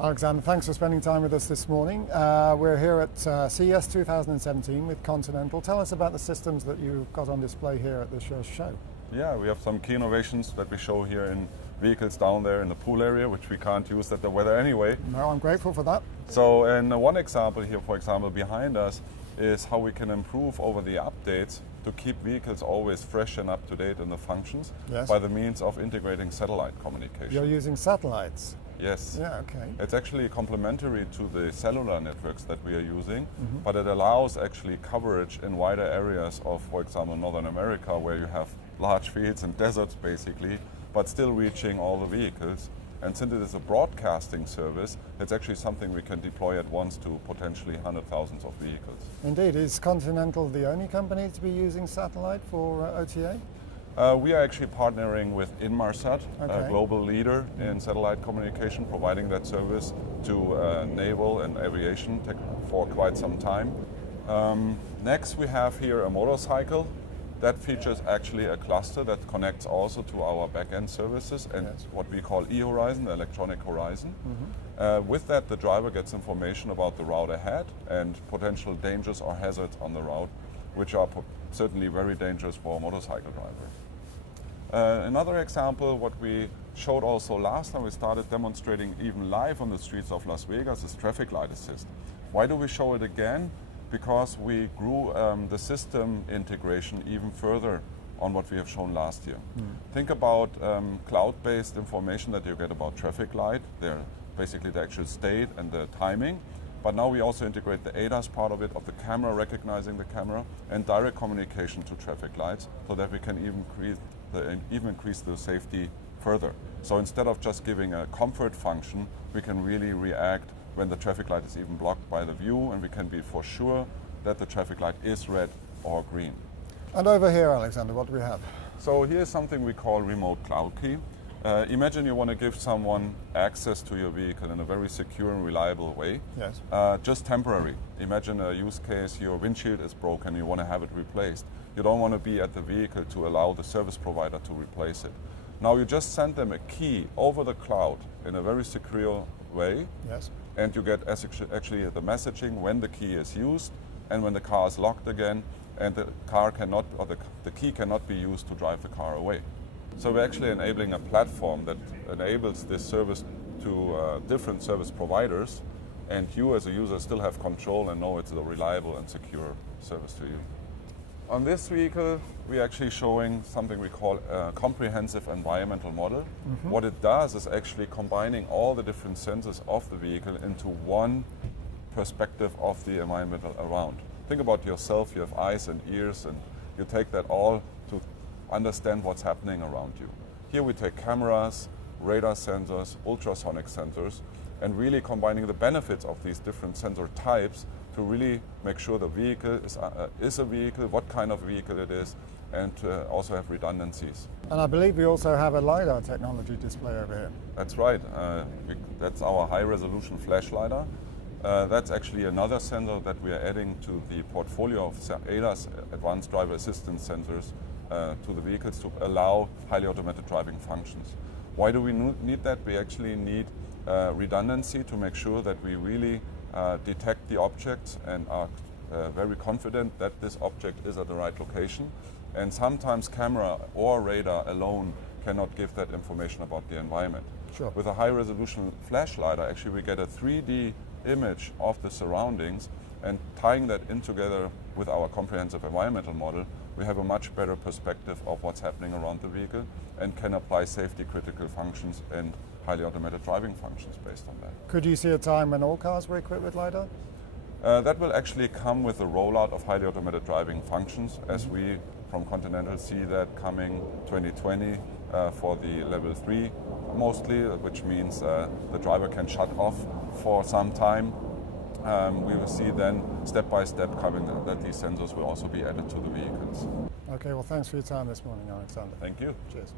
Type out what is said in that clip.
Alexander, thanks for spending time with us this morning. We're here at CES 2017 with Continental. Tell us about the systems that you've got on display here at this year's show. Yeah, we have some key innovations that we show here in vehicles down there in the pool area, which we can't use at the weather anyway. No, I'm grateful for that. So, and one example here, for example, behind us is how we can improve over the updates to keep vehicles always fresh and up to date in the functions by the means of integrating satellite communication. You're using satellites? Yes. Yeah, okay. It's actually complementary to the cellular networks that we are using, but it allows actually coverage in wider areas of, for example, Northern America, where you have large fields and deserts basically, but still reaching all the vehicles. And since it is a broadcasting service, it's actually something we can deploy at once to potentially hundreds of thousands of vehicles. Indeed. Is Continental the only company to be using satellite for OTA? We are actually partnering with Inmarsat, a global leader in satellite communication, providing that service to naval and aviation for quite some time. Next, we have here a motorcycle that features actually a cluster that connects also to our back-end services and what we call e-horizon, the electronic horizon. With that, the driver gets information about the route ahead and potential dangers or hazards on the route, which are certainly very dangerous for a motorcycle driver. Another example, what we showed also last time, we started demonstrating even live on the streets of Las Vegas, is traffic light assist. Why do we show it again? Because we grew the system integration even further on what we have shown last year. Think about cloud-based information that you get about traffic light. They're basically the actual state and the timing. But now we also integrate the ADAS part of it, of the camera, recognizing the camera, and direct communication to traffic lights, so that we can even increase the safety further. So instead of just giving a comfort function, we can really react when the traffic light is even blocked by the view, and we can be for sure that the traffic light is red or green. And over here, Alexander, what do we have? So here's something we call remote cloud key. Imagine you want to give someone access to your vehicle in a very secure and reliable way. Yes. Just temporary. Imagine a use case, your windshield is broken, you want to have it replaced. You don't want to be at the vehicle to allow the service provider to replace it. Now you just send them a key over the cloud in a very secure way. Yes. And you get actually the messaging when the key is used and when the car is locked again, and the car cannot, or the key cannot be used to drive the car away. So we're actually enabling a platform that enables this service to different service providers, and you as a user still have control and know it's a reliable and secure service to you. On this vehicle, we're actually showing something we call a comprehensive environmental model. What it does is actually combining all the different sensors of the vehicle into one perspective of the environmental around. Think about yourself, you have eyes and ears, and you take that all to understand what's happening around you. Here we take cameras, radar sensors, ultrasonic sensors, and really combining the benefits of these different sensor types to really make sure the vehicle is a vehicle, what kind of vehicle it is, and also have redundancies. And I believe we also have a LiDAR technology display over here. That's right. That's our high-resolution flash LiDAR. That's actually another sensor that we are adding to the portfolio of ADAS, advanced driver assistance sensors, to the vehicles to allow highly automated driving functions. Why do we need that? We actually need redundancy to make sure that we really detect the objects and are very confident that this object is at the right location. And sometimes camera or radar alone cannot give that information about the environment. Sure. With a high-resolution flash LiDAR, actually we get a 3D image of the surroundings, and tying that in together with our comprehensive environmental model, we have a much better perspective of what's happening around the vehicle and can apply safety critical functions and highly automated driving functions based on that. Could you see a time when all cars were equipped with LiDAR? That will actually come with the rollout of highly automated driving functions, as we from Continental see that coming 2020 for the level 3 mostly, which means the driver can shut off for some time. We will see then step by step coming that these sensors will also be added to the vehicles. Okay, well thanks for your time this morning, Alexander. Thank you. Cheers.